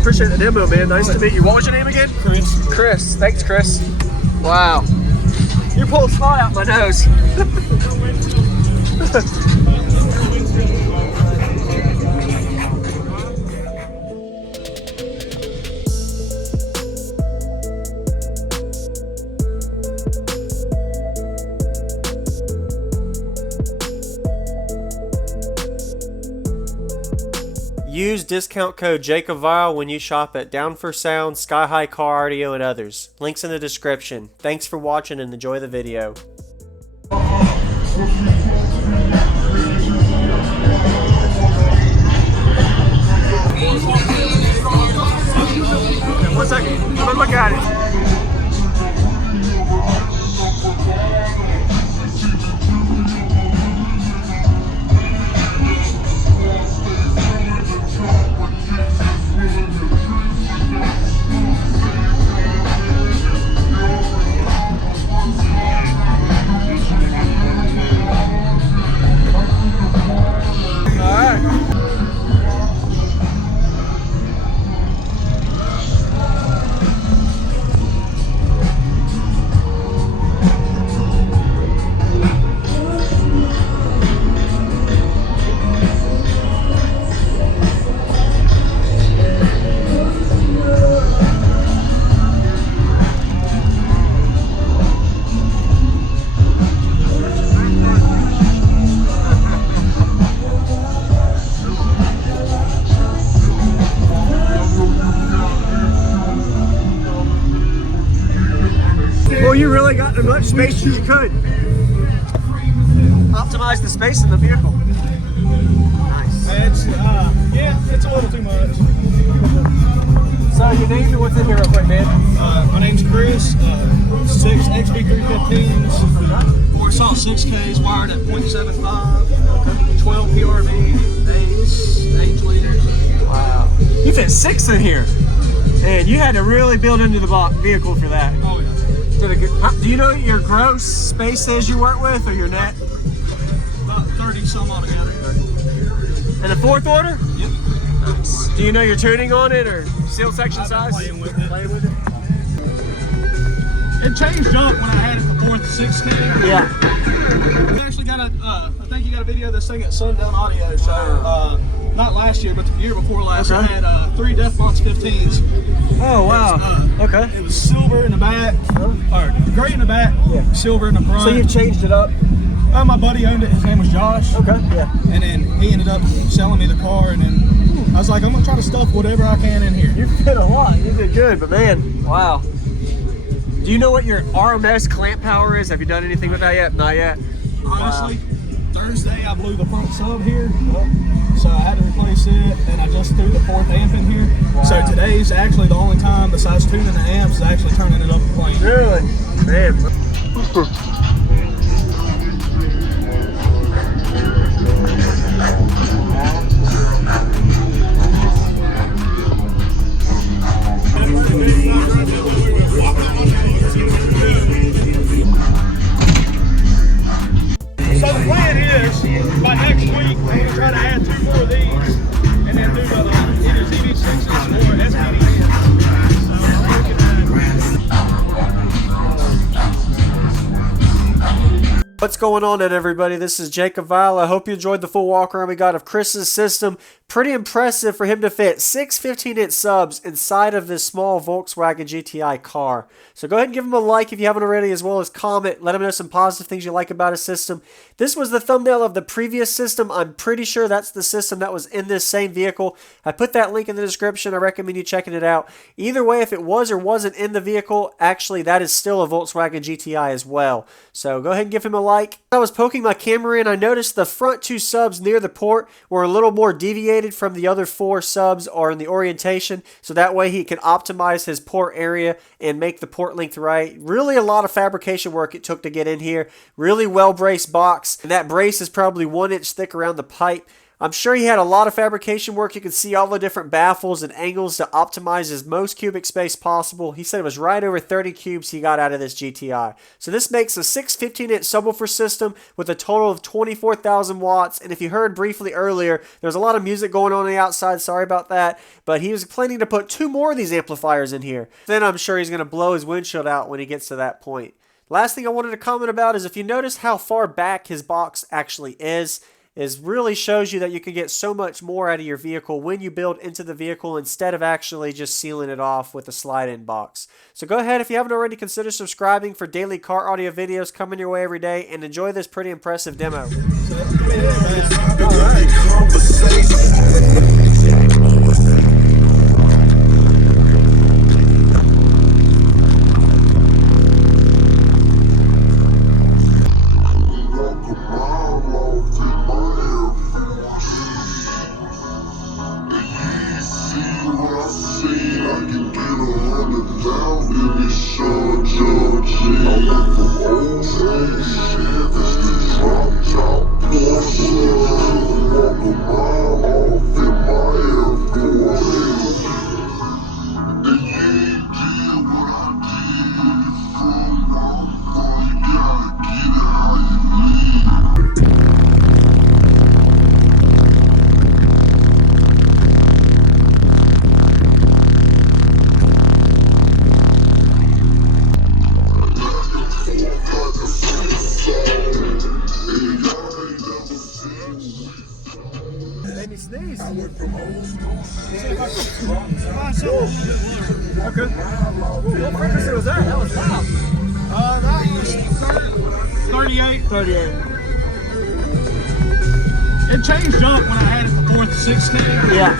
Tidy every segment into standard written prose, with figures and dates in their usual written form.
Appreciate the demo, man. Nice to meet you. What was your name again? Chris. Chris. Thanks, Chris. Wow. You're pulling snot out my nose. Use discount code JACOBVILE when you shop at Down for Sound, Sky High Car Audio, and others. Links in the description. Thanks for watching and enjoy the video. Okay, 1 second. Let me look at it. Well, you really got as much space as you could. Optimize the space in the vehicle. Nice. It's a little too much. So your name and what's in here real quick, man? My name's Chris. 6 XB315s, 4 Salt 6Ks wired at 0.75, 12 PRV, Ace, 8 liters. Wow. You fit 6 in here. And you had to really build into the vehicle for that. Oh, yeah. Do you know what your gross space is you work with, or your net? About 30 some altogether. And the 4th order? Yep. Nice. Do you know your tuning on it, or seal section size? Playing with it. Playing with it? It changed up when I had it the 4th 16. Yeah. We actually got I think you got a video of this thing at Sundown Audio Show. Not last year, but the year before last. Okay. I had 3 Deflons 15s. Oh, wow. Okay. It was silver in the back, or gray in the back, silver in the front. So you've changed it up? My buddy owned it. His name was Josh. Okay, yeah. And then he ended up selling me the car, and then I was like, I'm gonna try to stuff whatever I can in here. You fit a lot. You did good, but man, wow. Do you know what your RMS clamp power is? Have you done anything with that yet? Not yet. Honestly, Thursday I blew the front sub here, so I had to replace it, and I just threw the 4th amp in here. Wow. So today's actually the only time, besides tuning the amps, is actually turning it up and playing. Really? Man. So the plan is, by next week, we're going to try to add 2 more of these, and then do either ZV6s or SPDs. What's going on then, everybody? This is Jacob Vile. I hope you enjoyed the full walk around we got of Chris's system. Pretty impressive for him to fit 6 15-inch subs inside of this small Volkswagen GTI car. So go ahead and give him a like if you haven't already, as well as comment. Let him know some positive things you like about his system. This was the thumbnail of the previous system. I'm pretty sure that's the system that was in this same vehicle. I put that link in the description. I recommend you checking it out. Either way, if it was or wasn't in the vehicle, actually that is still a Volkswagen GTI as well. So go ahead and give him a like. I was poking my camera in. I noticed the front 2 subs near the port were a little more deviated from the other 4 subs, or in the orientation, so that way he can optimize his port area and make the port length right. Really a lot of fabrication work it took to get in here. Really well braced box, and that brace is probably 1 inch thick around the pipe. I'm sure he had a lot of fabrication work. You can see all the different baffles and angles to optimize as most cubic space possible. He said it was right over 30 cubes he got out of this GTI. So this makes a 6 15-inch subwoofer system with a total of 24,000 watts. And if you heard briefly earlier, there's a lot of music going on the outside. Sorry about that. But he was planning to put 2 more of these amplifiers in here. Then I'm sure he's going to blow his windshield out when he gets to that point. Last thing I wanted to comment about is if you notice how far back his box actually is really shows you that you can get so much more out of your vehicle when you build into the vehicle instead of actually just sealing it off with a slide-in box. So go ahead, if you haven't already, consider subscribing for daily car audio videos coming your way every day, and enjoy this pretty impressive demo. Made me sneeze. Okay. What frequency was that? That was loud. That was 38. 38. It changed up when I had it before the 16. Yeah.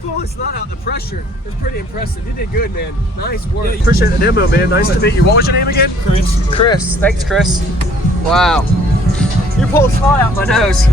pulling snot out the pressure. It's pretty impressive. You did good, man. Nice work. Yeah, appreciate the demo, man. Nice to meet you. What was your name again? Chris. Chris. Thanks, Chris. Wow. You're pulling snot out my nose.